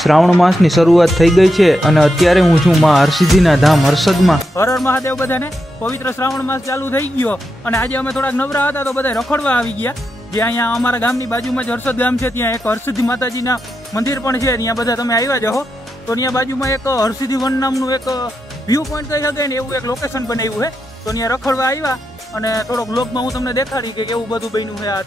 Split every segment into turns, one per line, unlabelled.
શ્રાવણ માસની શરૂઆત થઈ ગઈ છે અને અત્યારે હું છું માં હરસિદ્ધિના ધામ હર્ષદમાં હર હર મહાદેવ બધાને. પવિત્ર શ્રાવણ માસ ચાલુ થઈ ગયો અને આજે અમે થોડાક નવરા હતા તો બધા રખડવા આવી ગયા. જે અહીંયા અમારા ગામની બાજુમાં જ હર્ષદ ગામ છે, ત્યાં એક હરસિદ્ધિ માતાજીના મંદિર પણ છે, ત્યાં બધા તમે આવ્યા જાઓ તો ત્યાં બાજુમાં એક હરસિદ્ધિ વન નામનું એક વ્યૂ પોઈન્ટ કહી શકાય ને એવું એક લોકેશન બનાવ્યું છે. તો ત્યાં રખડવા આવ્યા અને થોડોક બ્લોગમાં હું તમને દેખાડી કે કેવું બધું બન્યું છે આ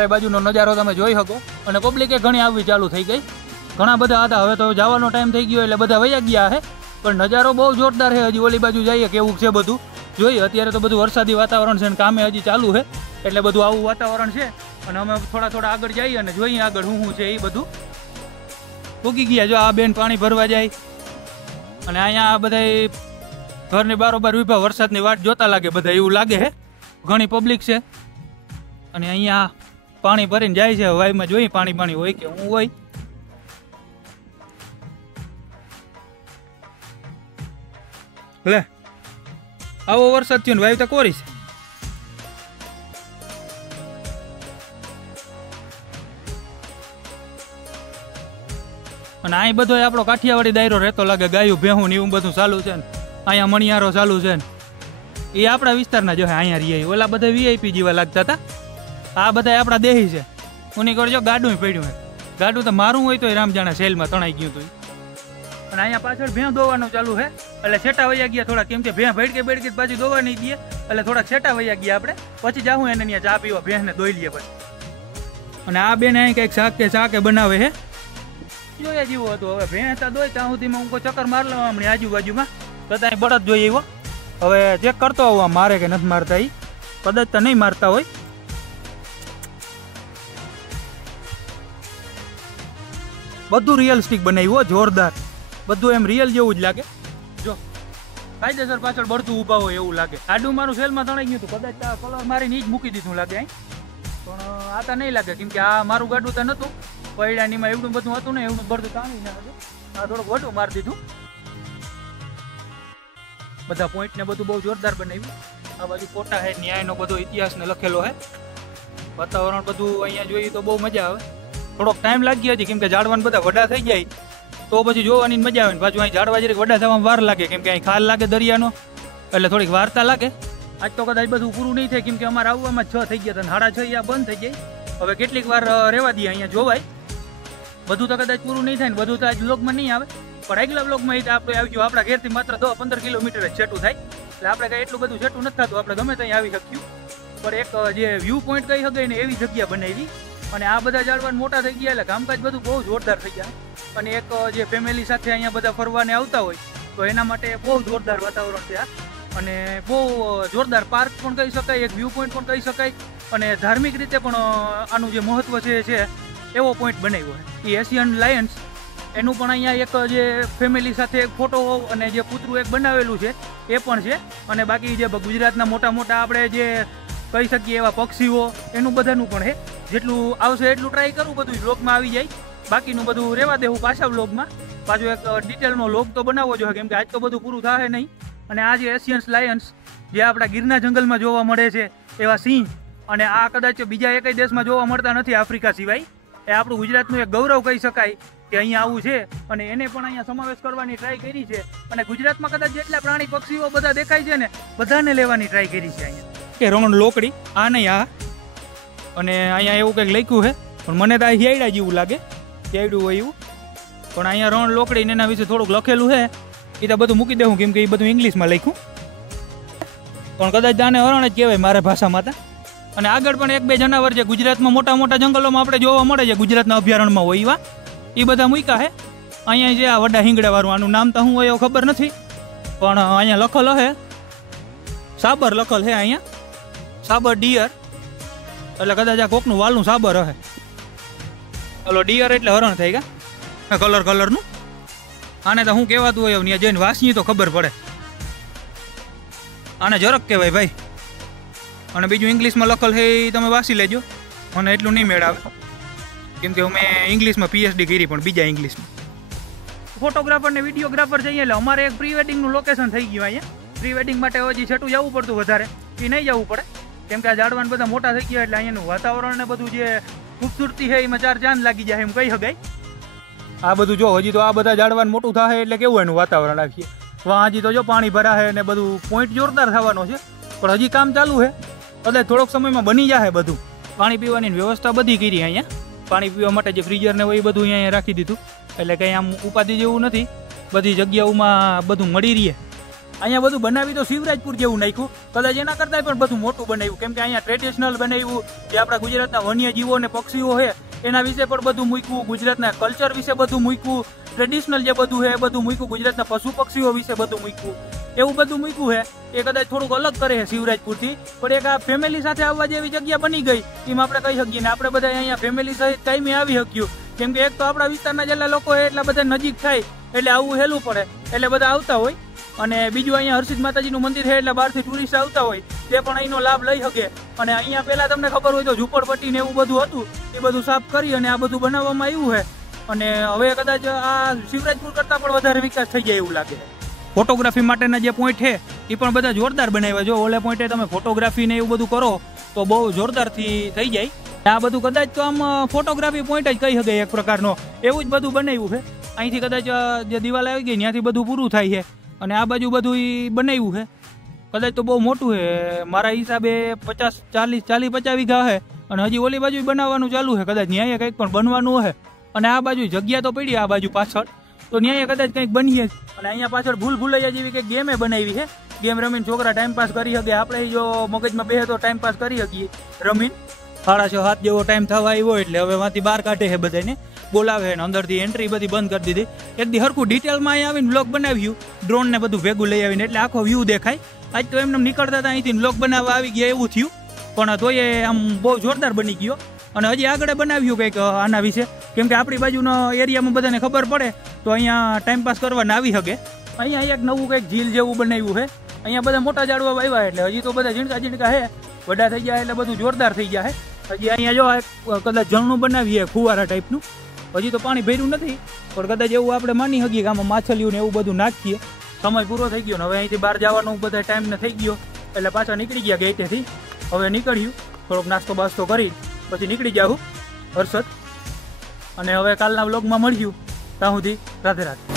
ચારે બાજુનો નજારો તમે જોઈ શકો. અને પબ્લિકે ઘણી આવવી ચાલુ થઈ ગઈ. ઘણા બધા હતા, હવે તો જવાનો ટાઈમ થઈ ગયો એટલે બધા વયા ગયા છે પણ નજારો બહુ જોરદાર છે હજી ઓલી બાજુ જઈએ કેવું છે બધું. જોઈએ, અત્યારે તો બધું વરસાદી વાતાવરણ છે અને કામે હજી ચાલુ છે એટલે બધું આવું વાતાવરણ છે. અને અમે થોડા થોડા આગળ જઈએ અને જોઈએ આગળ શું શું છે એ બધું. પૂકી ગયા જો આ બેન પાણી ભરવા જાય. અને અહીંયા આ બધા ઘરની બારોબાર વિભા વરસાદની વાટ જોતા લાગે બધા, એવું લાગે છે ઘણી પબ્લિક છે. અને અહીંયા પાણી ભરીને જાય છે વાયમાં જોઈએ પાણી પાણી હોય કે હું હોય. લે, આવો વરસાદ થયો ને વાયુ તો કોરી અને અહીં બધો આપણો કાઠિયાવાડી દાયરો રહેતો લાગે, ગાયું ભેહું ને એવું બધું ચાલુ છે ને. અહીંયા મણિયારો ચાલુ છે ને. એ આપણા વિસ્તારના જો અહીંયા રહીએ ઓલા બધા વીઆઈપી જેવા લાગતા હતા. આ બધા આપણા દેહી છે. ઉની કરજો ગાડું પડ્યું હે. ગાડું તો મારું હોય તો રામ જાણે સેલમાં તણાઈ ગયું હતું અને અહીંયા પાછળ ભેં દોવાનું ચાલુ છે એટલે છેટા વૈયા ગયા થોડા કેમ કે ભેં ભેડકે ભેડકે પાછી દોવા નહીં દઈએ એટલે થોડાક છેટા વૈયા ગયા આપણે. પછી જાઉં એને ત્યાં ચા પીવા ભેંસને દોઈ લઈએ પછી. અને આ બેન અહીં કંઈક શાક કે શાકે બનાવે છે જોયા જેવું હતું. હવે ભેં હતા દોય, ત્યાં સુધીમાં હું ચક્કર માર લઉં હમણાં આજુબાજુમાં. તો ત્યાં બળદ જોઈએ એવો હવે ચેક કરતો હોવા મારે કે નથી મારતા એ કદાચ તો નહીં મારતા હોય. બધું રિયલિસ્ટિક બનાવ્યું હો, જોરદાર. બધું એમ રિયલ જેવું જ લાગે. જો, કાયદેસર પાછળ બળતું ઊભા હોય એવું લાગે. આડું મારું સેલમાં તણાઈ ગયું હતું. કદાચ કલર મારીને જ મૂકી દીધું લાગે અહીં. પણ આ તો નહીં લાગે. કેમ કે આ મારું ગાડું તો નહોતું. પૈડાનીમાં એવડું બધું હતું ને, એવડું બળતું તાણી ના હતું. આ થોડુંક વટું મારી દીધું. બધા પોઈન્ટ ને બધું બહુ જોરદાર બનાવ્યું. આ બાજુ કોટા હે ન્યાયનો બધો ઇતિહાસ ને લખેલો છે. વાતાવરણ બધું અહીંયા જોઈએ તો બહુ મજા આવે. થોડોક ટાઈમ લાગી હતી કેમ કે ઝાડવાન બધા વડા થઈ જાય તો પછી જોવાની મજા આવે ને, પાછું અહીં ઝાડવા જરીક વડા થવામાં વાર લાગે, કેમ કે અહીં ખાલ લાગે દરિયાનો, એટલે થોડીક વાર્તા લાગે. આજ તો કદાચ બધું પૂરું નહીં થાય, કેમ કે અમારે આવવામાં છ થઈ ગયા હતા સાડા છ અહીંયા બંધ થઈ જાય હવે કેટલીક વાર રહેવા દઈએ, અહીંયા જોવાય. બધું તો કદાચ પૂરું નહીં થાય ને, બધું તો આજ બ્લોગમાં નહીં આવે. પણ આગલા બ્લોગમાં એ આપણે આવી ગયું, આપણા ઘેરથી માત્ર દસ પંદર કિલોમીટર જ છેટું થાય. એટલે આપણે કાંઈ એટલું બધું છેટું નથી થતું, આપણે ગમે ત્યાં આવી શક્યું પણ એક જે વ્યૂ પોઈન્ટ કહી શકાય ને, એવી જગ્યા બનાવી. અને આ બધા ઝાડવાન મોટા થઈ ગયા એટલે કામકાજ બધું બહુ જોરદાર થઈ ગયા. અને એક જે ફેમિલી સાથે અહીંયા બધા ફરવાને આવતા હોય, તો એના માટે બહુ જોરદાર વાતાવરણ છે અને બહુ જોરદાર પાર્ક પણ કહી શકાય, એક વ્યૂ પોઈન્ટ પણ કહી શકાય. અને ધાર્મિક રીતે પણ આનું જે મહત્વ છે છે, એવો પોઈન્ટ બનાવ્યો છે. એ એશિયન લાયન્સ એનું પણ અહીંયા એક જે ફેમિલી સાથે એક ફોટો અને જે પુતરું એક બનાવેલું છે, એ પણ છે. અને બાકી જે ગુજરાતના મોટા મોટા આપણે જે કહી શકીએ એવા પક્ષીઓ, એનું બધાનું પણ છે. જેટલું આવશે એટલું ટ્રાય કરું બધું બ્લોગમાં આવી જાય. બાકીનું બધું રહેવા દેવું પાછા બ્લોગમાં પાછું એક ડિટેલનો લોગ તો બનાવવો જોઈએ, કેમ કે આજ તો બધું પૂરું થાય નહીં. અને આ જે એશિયન્સ લાયન્સ જે આપણા ગીરના જંગલમાં જોવા મળે છે, એવા સિંહ, અને આ કદાચ બીજા એકેય દેશમાં જોવા મળતા નથી આફ્રિકા સિવાય, એ આપણું ગુજરાતનું એક ગૌરવ કહી શકાય કે અહીંયા આવું છે. અને એને પણ અહીંયા સમાવેશ કરવાની ટ્રાય કરી છે. અને ગુજરાતમાં કદાચ જેટલા પ્રાણી પક્ષીઓ બધા દેખાય છે ને, બધાને લેવાની ટ્રાય કરી છે અહીંયા. કે રણ લોકડી, આ નહીં, આ અને અહીંયા એવું કંઈક લખ્યું છે, પણ મને તો આ હિયાડા જેવું લાગે હિયાડ્યું હોય એવું. પણ અહીંયા રણ લોકડી એના વિશે થોડુંક લખેલું છે, એ તો બધું મૂકી દઉં, કેમ કે એ બધું ઇંગ્લિશમાં લખ્યું. પણ કદાચ આને હરણ જ કહેવાય મારા ભાષામાં તો. અને આગળ પણ એક બે જનાવર છે, ગુજરાતમાં મોટા મોટા જંગલોમાં આપણે જોવા મળે છે, ગુજરાતના અભયારણ્યમાં હોય એવા. એ બધા મૂક્યા છે. અહીંયા જે આ વડા હિંગડાવાળું આનું નામ તો શું હોય એવું ખબર નથી. પણ અહીંયા લખેલ હે સાબર લખેલ છે અહીંયા. સાબર ડિયર. એટલે કદાચ આ કોકનું વાલનું સાબર હે ઓલો ડિયર એટલે હરણ થઈ ગયા? કલર કલરનું? આને તો હું કહેવાતું હોય ત્યાં જઈને વાસીએ તો ખબર પડે. આને જરક કહેવાય ભાઈ. અને બીજું ઇંગ્લિશમાં લખલ છે એ તમે વાસી લેજો. મને એટલું નહીં મેળ આવે. કેમ કે અમે ઇંગ્લિશમાં પીએચડી કરી પણ બીજા ઇંગ્લિશમાં. ફોટોગ્રાફર ને વિડીયોગ્રાફર જઈએ એટલે અમારે એક પ્રી વેડિંગનું લોકેશન થઈ ગયું અહીંયા. પ્રી વેડિંગ માટે હજી છેટું જવું પડતું વધારે. એ નહીં જવું પડે. કેમ કે આ ઝાડવાન બધા મોટા થઈ ગયા એટલે અહીંયાનું વાતાવરણ ને બધું જે ખૂબસૂરતી છે, એમાં ચાર ચાંદ લાગી જાય એમ કહી શકાય. આ બધું જો, હજી તો આ બધા ઝાડવાન મોટું થાય એટલે કેવું એનું વાતાવરણ આવીએ હજી તો જો પાણી ભરાશે ને બધું પોઈન્ટ જોરદાર થવાનો છે, પણ હજી કામ ચાલુ છે. કદાચ થોડોક સમયમાં બની જશે બધું. પાણી પીવાની વ્યવસ્થા બધી કરી અહીંયા. પાણી પીવા માટે જે ફ્રીઝર ને હોય એ બધું અહીંયા રાખી દીધું. એટલે કંઈ આમ ઉપાધિ જેવું નથી. બધી જગ્યાઓમાં બધું મળી રહે. અહીંયા બધું બનાવી તો શિવરાજપુર જેવું નાખ્યું. કદાચ એના કરતાં પણ બધું મોટું બનાવ્યું. કેમ કે અહીંયા ટ્રેડિશનલ બનાવ્યું જે આપણા ગુજરાતના વન્યજીવો અને પક્ષીઓ છે, એના વિશે પણ બધું મૂક્યું. ગુજરાતના કલ્ચર વિશે બધું મૂક્યું. ટ્રેડિશનલ જે બધું છે એ બધું મૂક્યું. ગુજરાતના પશુ પક્ષીઓ વિશે બધું મૂક્યું. એવું બધું મૂક્યું છે. એ કદાચ થોડુંક અલગ કરે છે શિવરાજપુરથી. પણ એક આ ફેમિલી સાથે આવવા જેવી જગ્યા બની ગઈ. એમ આપણે કહી શકીએ ને આપણે બધા અહીંયા ફેમિલી સહિત ટાઈમે આવી શક્યું. કેમ કે એક તો આપણા વિસ્તારના જેટલા લોકો છે એટલા બધા નજીક થાય. એટલે આવવું હેલું પડે. એટલે બધા આવતા હોય. અને બીજું અહીંયા હર્ષિદ માતાજીનું મંદિર છે એટલે બહારથી ટુરિસ્ટ આવતા હોય તે પણ અહીંનો લાભ લઈ શકે. અને અહીંયા પહેલાં તમને ખબર હોય તો ઝૂંપડપટ્ટી ને એવું બધું હતું, એ બધું સાફ કરી અને આ બધું બનાવવામાં આવ્યું છે. અને હવે કદાચ આ શિવરાજપુર કરતાં પણ વધારે વિકાસ થઈ જાય એવું લાગે ફોટોગ્રાફી માટેના જે પોઈન્ટ છે, એ પણ બધા જોરદાર બનાવ્યા જો ઓલે પોઈન્ટે તમે ફોટોગ્રાફી ને એવું બધું કરો, તો બહુ જોરદારથી થઈ જાય. આ બધું કદાચ તો આમ ફોટોગ્રાફી પોઈન્ટ જ કહી શકે એક પ્રકારનો. એવું જ બધું બનાવ્યું છે. અહીંથી કદાચ જે દિવાલ આવી ગઈ, ત્યાંથી બધું પૂરું થાય છે. અને આ બાજુ બધું બનાવ્યું છે. કદાચ તો બહુ મોટું છે. મારા હિસાબે પચાસ, ચાલીસ ચાલીસ, પચાસ વીઘા છે. અને હજી ઓલી બાજુ બનાવવાનું ચાલુ છે. કદાચ ન્યાય કંઈક પણ બનવાનું છે. અને આ બાજુ જગ્યા તો પડી આ બાજુ પાછળ. તો ન્યાય કદાચ કંઈક બનીએ. અને અહીંયા પાછળ ભૂલ ભૂલૈયા જેવી કંઈક ગેમે બનાવી છે. ગેમ રમીને છોકરા ટાઈમ પાસ કરી શકે. આપણે જો મગજમાં બે તો ટાઈમ પાસ કરી શકીએ. રમીને? સાડા છ હાથ જેવો ટાઈમ થવા આવ્યો એટલે હવે માંથી બહાર કાઢે છે બધાને બોલાવે ને, અંદરથી એન્ટ્રી બધી બંધ કરી દીધી. એક દી હરખું ડિટેલમાં અહીં આવીને બ્લોક બનાવ્યું. ડ્રોન ને બધું ભેગું લઈ આવીને, એટલે આખો વ્યૂ દેખાય. આજ તો એમને નીકળતા હતા અહીંથી બ્લોક બનાવવા આવી ગયા, એવું થયું. પણ તોય આમ બહુ જોરદાર બની ગયો. અને હજી આગળ બનાવ્યું કંઈક આના વિશે. કેમ કે આપણી બાજુનો એરિયામાં બધાને ખબર પડે, તો અહીંયા ટાઈમ પાસ કરવા આવી શકે અહીંયા એક નવું કંઈક ઝીલ જેવું બનાવ્યું છે. અહીંયા બધા મોટા ઝાડવા વાવ્યા એટલે હજી તો બધા ઝીણકા ઝીણકા છે. વડા થઈ ગયા એટલે બધું જોરદાર થઈ ગયા છે. હજી અહીંયા જો કદાચ ઝરણું બનાવીએ, ફુવારા ટાઈપનું હજી તો પાણી ભર્યું નથી, પણ કદાચ એવું આપણે માની શકીએ કે આમાં માછલીઓ ને એવું બધું નાખીએ. સમય પૂરો થઈ ગયો ને હવે અહીંથી બહાર જવાનો બધા ટાઈમને થઈ ગયો, એટલે પાછા નીકળી ગયા ગેટેથી. હવે નીકળ્યું, થોડોક નાસ્તો બાસ્તો કરી, પછી નીકળી જાઉં હર્ષદ. અને હવે કાલના વ્લોગમાં મળ્યું ત્યાં સુધી રાધે રાધે.